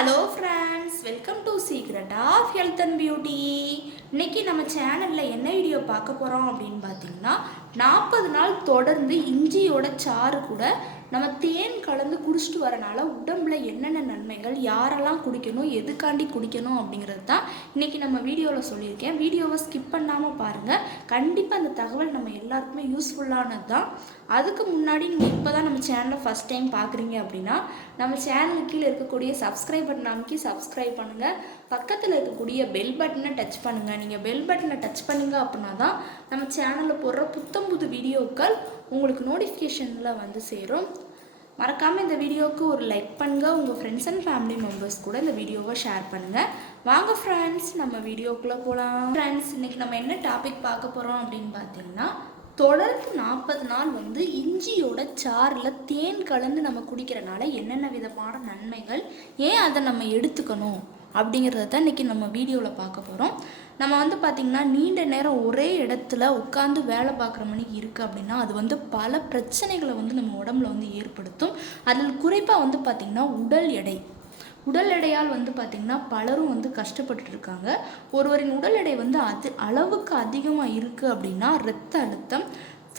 Hello friends, welcome to secret of health and beauty. இன்றைக்கி நம்ம சேனலில் என்ன வீடியோ பார்க்க போகிறோம் அப்படின்னு பார்த்தீங்கன்னா, 40 நாள் தொடர்ந்து இஞ்சியோட சாறு கூட நம்ம தேன் கலந்து குடிச்சிட்டு வரனால உடம்புல என்னென்ன நன்மைகள், யாரெல்லாம் குடிக்கணும், எதுக்காண்டி குடிக்கணும் அப்படிங்கிறது தான் இன்றைக்கி நம்ம வீடியோவில் சொல்லியிருக்கேன். வீடியோவை ஸ்கிப் பண்ணாமல் பாருங்கள். கண்டிப்பாக அந்த தகவல் நம்ம எல்லாருக்குமே யூஸ்ஃபுல்லானது தான். அதுக்கு முன்னாடி நீங்கள் இப்போ தான் நம்ம சேனலை ஃபஸ்ட் டைம் பார்க்குறீங்க அப்படின்னா நம்ம சேனலுக்கு கீழே இருக்கக்கூடிய சப்ஸ்கிரைப் பட்டன் அமைக்கி சப்ஸ்கிரைப் பண்ணுங்கள். பக்கத்தில் இருக்கக்கூடிய பெல் பட்டனை டச் பண்ணுங்கள். நீங்கள் பெல் பட்டனை டச் பண்ணுங்க அப்படின்னா தான் நம்ம சேனலில் போடுற புது வீடியோக்கள் உங்களுக்கு நோட்டிஃபிகேஷனில் வந்து சேரும். மறக்காமல் இந்த வீடியோவுக்கு ஒரு லைக் பண்ணுங்கள். உங்கள் ஃப்ரெண்ட்ஸ் அண்ட் ஃபேமிலி மெம்பர்ஸ் கூட இந்த வீடியோவை ஷேர் பண்ணுங்கள். வாங்க ஃப்ரெண்ட்ஸ், நம்ம வீடியோக்குள்ளே போகலாம். ஃப்ரெண்ட்ஸ், இன்றைக்கி நம்ம என்ன டாபிக் பார்க்க போகிறோம் அப்படின்னு பார்த்தீங்கன்னா, தொடர்ந்து 40 நாள் வந்து இஞ்சியோட சாறில் தேன் கலந்து நம்ம குடிக்கிறனால என்னென்ன விதமான நன்மைகள், ஏன் அதை நம்ம எடுத்துக்கணும் அப்படிங்கிறத தான் இன்றைக்கி நம்ம வீடியோவில் பார்க்க போகிறோம். நம்ம வந்து பார்த்திங்கன்னா நீண்ட நேரம் ஒரே இடத்துல உட்காந்து வேலை பார்க்குற மணிக்கு இருக்குது அப்படின்னா அது வந்து பல பிரச்சனைகளை வந்து நம்ம உடம்புல வந்து ஏற்படுத்தும். அதில் குறிப்பாக வந்து பார்த்திங்கன்னா உடல் எடையால் வந்து பார்த்திங்கன்னா பலரும் வந்து கஷ்டப்பட்டு இருக்காங்க. ஒருவரின் உடல் எடை வந்து அளவுக்கு அதிகமாக இருக்குது அப்படின்னா இரத்த அழுத்தம்,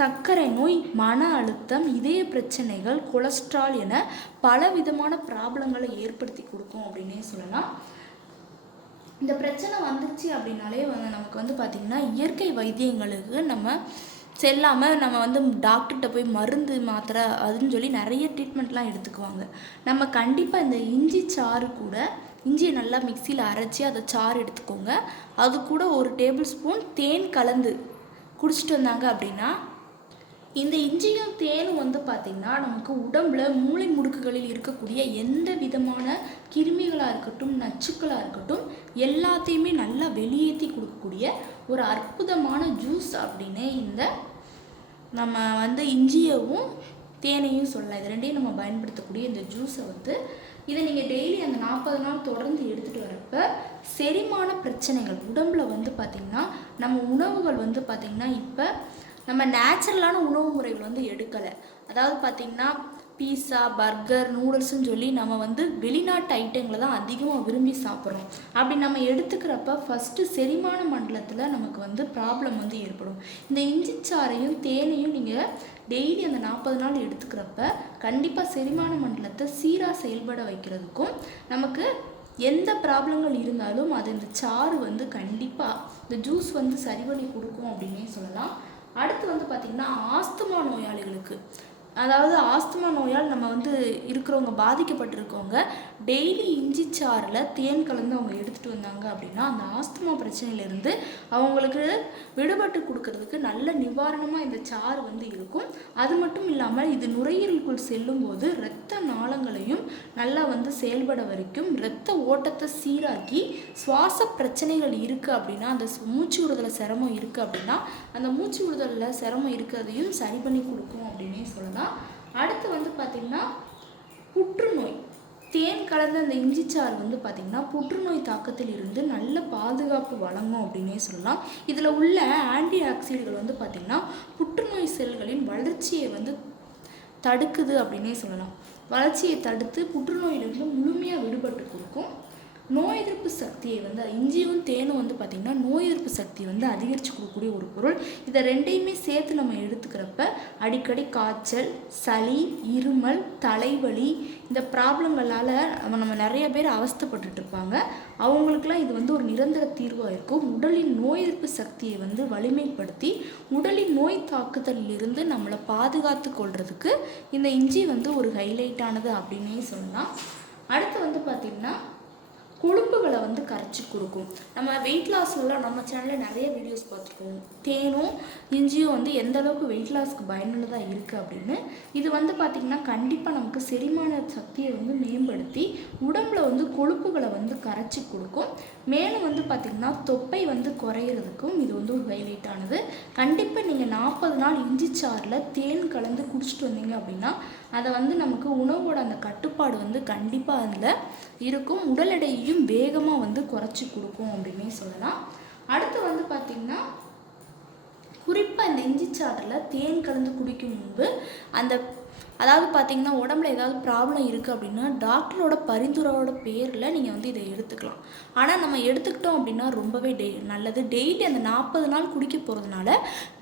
சர்க்கரை நோய், மன அழுத்தம், இதய பிரச்சனைகள், கொலஸ்ட்ரால் என பல விதமான ப்ராப்ளங்களை ஏற்படுத்தி கொடுக்கும் அப்படின்னே சொல்லலாம். இந்த பிரச்சனை வந்துச்சு அப்படின்னாலே நமக்கு வந்து பார்த்திங்கன்னா இயற்கை வைத்தியங்களுக்கு நம்ம செல்லாமல் நம்ம வந்து டாக்டர்கிட்ட போய் மருந்து மாத்திரை அதுன்னு சொல்லி நிறைய ட்ரீட்மெண்ட்லாம் எடுத்துக்குவாங்க. நம்ம கண்டிப்பாக இந்த இஞ்சி சாறு கூட, இஞ்சியை நல்லா மிக்சியில் அரைச்சி அதை சாறு எடுத்துக்கோங்க. அது கூட 1 டேபிள் ஸ்பூன் தேன் கலந்து குடிச்சிட்டு வந்தாங்க அப்படின்னா, இந்த இஞ்சியும் தேனும் வந்து பார்த்திங்கன்னா நமக்கு உடம்புல மூளை முடுக்குகளில் இருக்கக்கூடிய எந்த விதமான கிருமிகளாக இருக்கட்டும், நச்சுக்களாக இருக்கட்டும், எல்லாத்தையுமே நல்லா வெளியேற்றி கொடுக்கக்கூடிய ஒரு அற்புதமான ஜூஸ் அப்படின்னு இந்த நம்ம வந்து இஞ்சியவும் தேனையும் சொல்லலாம். இது ரெண்டையும் நம்ம பயன்படுத்தக்கூடிய இந்த ஜூஸை வந்து இதை நீங்கள் டெய்லி அந்த 40 நாள் தொடர்ந்து எடுத்துகிட்டு வரப்போ செரிமான பிரச்சனைகள் உடம்புல வந்து பார்த்திங்கன்னா, நம்ம உணவுகள் வந்து பார்த்திங்கன்னா இப்போ நம்ம நேச்சுரலான உணவு முறைகள் வந்து எடுக்கலை. அதாவது பார்த்திங்கன்னா பீஸா, பர்கர், நூடுல்ஸ்ன்னு சொல்லி நம்ம வந்து வெளிநாட்டு ஐட்டங்களை தான் அதிகமாக விரும்பி சாப்பிட்றோம். அப்படி நம்ம எடுத்துக்கிறப்ப ஃபஸ்ட்டு செரிமான மண்டலத்தில் நமக்கு வந்து ப்ராப்ளம் வந்து ஏற்படும். இந்த இஞ்சி சாறையும் தேனையும் நீங்கள் டெய்லி அந்த 40 நாள் எடுத்துக்கிறப்ப கண்டிப்பாக செரிமான மண்டலத்தை சீராக செயல்பட வைக்கிறதுக்கும், நமக்கு எந்த ப்ராப்ளங்கள் இருந்தாலும் அது இந்த சாறு வந்து கண்டிப்பாக இந்த ஜூஸ் வந்து சரி பண்ணி கொடுக்கும் அப்படின்னே சொல்லலாம். அடுத்து வந்து பார்த்திங்கன்னா ஆஸ்துமா நோயாளிகளுக்கு, அதாவது ஆஸ்துமா நோயால் நம்ம வந்து இருக்கிறவங்க, பாதிக்கப்பட்டிருக்கவங்க டெய்லி இஞ்சி சாறில் தேன் கலந்து அவங்க எடுத்துகிட்டு வந்தாங்க அப்படின்னா அந்த ஆஸ்துமா பிரச்சனையிலேருந்து அவங்களுக்கு விடுபட்டு கொடுக்கறதுக்கு நல்ல நிவாரணமாக இந்த சாறு வந்து இருக்கும். அது மட்டும் இல்லாமல் இது நுரையீரலுக்குள் செல்லும்போது இரத்த நாளங்களையும் நல்லா வந்து செயல்பட வரைக்கும், இரத்த ஓட்டத்தை சீராக்கி, சுவாச பிரச்சனைகள் இருக்குது அப்படின்னா, அந்த மூச்சு விடுதலை சிரமம் இருக்குது அப்படின்னா அந்த மூச்சு விடுதலில் சிரமம் இருக்கிறதையும் சரி பண்ணி கொடுக்கும் அப்படின்னே சொல்லலாம். அடுத்து வந்து பார்த்திங்கன்னா புற்றுநோய், தேன் கலந்த அந்த இஞ்சிச்சாறு வந்து பார்த்திங்கன்னா புற்றுநோய் தாக்கத்தில் இருந்து நல்ல பாதுகாப்பு வழங்கும் அப்படின்னே சொல்லலாம். இதில் உள்ள ஆன்டி ஆக்சிடென்ட்கள் வந்து பார்த்திங்கன்னா புற்றுநோய் செல்களின் வளர்ச்சியை வந்து தடுக்குது அப்படின்னே சொல்லலாம். வளர்ச்சியை தடுத்து புற்றுநோயிலிருந்து முழுமையாக விடுபட்டு கொடுக்கும். நோய் எதிர்ப்பு சக்தியை வந்து இஞ்சியும் தேனும் வந்து பார்த்திங்கன்னா நோய் எதிர்ப்பு சக்தியை வந்து அதிகரித்து கொடுக்கக்கூடிய ஒரு பொருள். இதை ரெண்டையுமே சேர்த்து நம்ம எடுத்துக்கிறப்ப அடிக்கடி காய்ச்சல், சளி, இருமல், தலைவலி இந்த ப்ராப்ளங்களால் நம்ம நிறைய பேர் அவஸ்தைப்பட்டுட்டு இருப்பாங்க. அவங்களுக்கெல்லாம் இது வந்து ஒரு நிரந்தர தீர்வாக இருக்கும். உடலின் நோய் எதிர்ப்பு சக்தியை வந்து வலிமைப்படுத்தி உடலின் நோய் தாக்குதலிலிருந்து நம்மளை பாதுகாத்து கொள்றதுக்கு இந்த இஞ்சி வந்து ஒரு ஹைலைட்டானது அப்படின்னே சொல்லலாம். அடுத்து வந்து பார்த்திங்கன்னா கொழுப்புகளை வந்து கரைச்சி கொடுக்கும். நம்ம வெயிட் லாஸ்லாம் நம்ம சேனலில் நிறைய வீடியோஸ் பார்த்துருக்கோம். தேனும் இஞ்சியும் வந்து எந்த அளவுக்கு வெயிட் லாஸ்க்கு பயனுள்ளதாக இருக்குது அப்படின்னு. இது வந்து பார்த்திங்கன்னா கண்டிப்பாக நமக்கு செரிமான சக்தியை வந்து மேம்படுத்தி உடம்புல வந்து கொழுப்புகளை வந்து கரைச்சி கொடுக்கும். மேலும் வந்து பார்த்திங்கன்னா தொப்பை வந்து குறையிறதுக்கும் இது வந்து ஒரு ஹைலைட்டானது. கண்டிப்பாக நீங்கள் 40 நாள் இஞ்சி சாறில் தேன் கலந்து குடிச்சிட்டு வந்தீங்க அப்படின்னா அதை வந்து நமக்கு உணவோட அந்த கட்டுப்பாடு வந்து கண்டிப்பாக அதில் இருக்கும். உடல் எடையையும் வேகமாக வந்து குறைச்சி கொடுக்கும் அப்படின்னே சொல்லலாம். அடுத்து வந்து பார்த்திங்கன்னா குறிப்பாக இந்த இஞ்சி சாறில் தேன் கலந்து குடிக்கும் முன்பு அந்த அதாவது பார்த்திங்கன்னா உடம்புல ஏதாவது ப்ராப்ளம் இருக்குது அப்படின்னா டாக்டரோட பரிந்துரையோட பேரில் நீங்கள் வந்து இதை எடுத்துக்கலாம். ஆனால் நம்ம எடுத்துக்கிட்டோம் அப்படின்னா ரொம்பவே நல்லது. டெய்லி அந்த 40 நாள் குடிக்க போகிறதுனால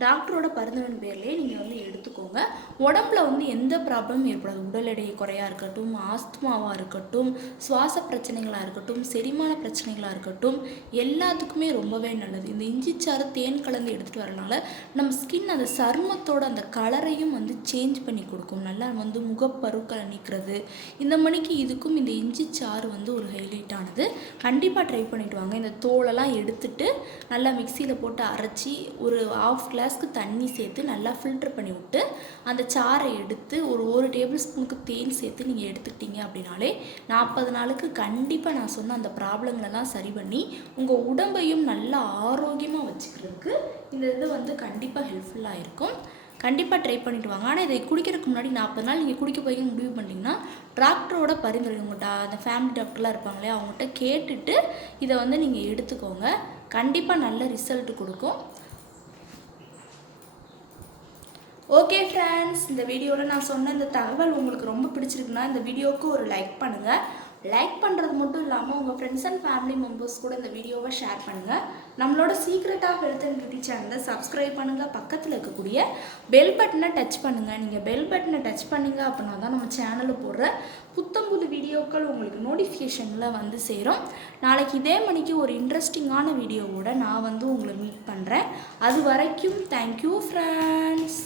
டாக்டரோட பரிந்துரையின் பேர்லேயே நீங்கள் வந்து எடுத்துக்கோங்க. உடம்புல வந்து எந்த ப்ராப்ளமும் ஏற்படாது. உடல் எடை குறையாக இருக்கட்டும், ஆஸ்துமாவாக இருக்கட்டும், சுவாச பிரச்சனைகளாக இருக்கட்டும், செரிமான பிரச்சனைகளாக இருக்கட்டும், எல்லாத்துக்குமே ரொம்பவே நல்லது. இந்த இஞ்சிச்சாறு தேன் கலந்து எடுத்துகிட்டு வரனால நம்ம ஸ்கின் அந்த சருமத்தோட அந்த கலரையும் வந்து சேஞ்ச் பண்ணி கொடுக்கும். நல்லா வந்து முகப்பருக்களை நீக்கிறது. இந்த மணிக்கு இதுக்கும் இந்த இஞ்சிச்சாறு வந்து ஒரு ஹைலைட் ஆனது. கண்டிப்பாக ட்ரை பண்ணிட்டு வாங்க. இந்த தோலெல்லாம் எடுத்துட்டு நல்லா மிக்சியில் போட்டு அரைச்சி ஒரு 1/2 கிளாஸ்க்கு தண்ணி சேர்த்து நல்லா ஃபில்டர் பண்ணி விட்டு அந்த சாறை எடுத்து ஒரு டேபிள் ஸ்பூனுக்கு தேன் சேர்த்து நீங்கள் எடுத்துக்கிட்டீங்க அப்படின்னாலே 40 நாளுக்கு கண்டிப்பாக நான் சொன்ன அந்த ப்ராப்ளங்களெல்லாம் சரி பண்ணி உங்கள் உடம்பையும் நல்லா ஆரோக்கியமாக வச்சுக்கிறதுக்கு இந்த இது வந்து கண்டிப்பாக ஹெல்ப்ஃபுல்லாக இருக்கும். கண்டிப்பாக ட்ரை பண்ணிட்டு வாங்க. ஆனால் இதை குடிக்கிறதுக்கு முன்னாடி 40 நாள் நீங்கள் குடிக்க போய் முடிவு பண்ணிங்கன்னா டாக்டரோட பரிந்துரை உங்கள்கிட்ட அந்த ஃபேமிலி டாக்டர்லாம் இருப்பாங்களே அவங்ககிட்ட கேட்டுட்டு இதை வந்து நீங்கள் எடுத்துக்கோங்க. கண்டிப்பாக நல்ல ரிசல்ட் கொடுக்கும். ஓகே ஃப்ரெண்ட்ஸ், இந்த வீடியோவில் நான் சொன்ன இந்த தகவல் உங்களுக்கு ரொம்ப பிடிச்சிருக்குன்னா இந்த வீடியோவுக்கு ஒரு லைக் பண்ணுங்கள். லைக் பண்ணுறது மட்டும் இல்லாமல் உங்கள் ஃப்ரெண்ட்ஸ் அண்ட் ஃபேமிலி மெம்பர்ஸ் கூட இந்த வீடியோவை ஷேர் பண்ணுங்கள். நம்மளோட secret of health and beauty சேனலை சப்ஸ்கிரைப் பண்ணுங்கள். பக்கத்தில் இருக்கக்கூடிய பெல் பட்டனை டச் பண்ணுங்கள். நீங்கள் பெல் பட்டனை டச் பண்ணிங்க அப்படின்னா தான் நம்ம சேனலில் போடுற புது வீடியோக்கள் உங்களுக்கு நோட்டிஃபிகேஷனில் வந்து சேரும். நாளைக்கு இதே மணிக்கு ஒரு இன்ட்ரெஸ்டிங்கான வீடியோவோட நான் வந்து உங்களை மீட் பண்ணுறேன். அது வரைக்கும் தேங்க்யூ ஃப்ரெண்ட்ஸ்.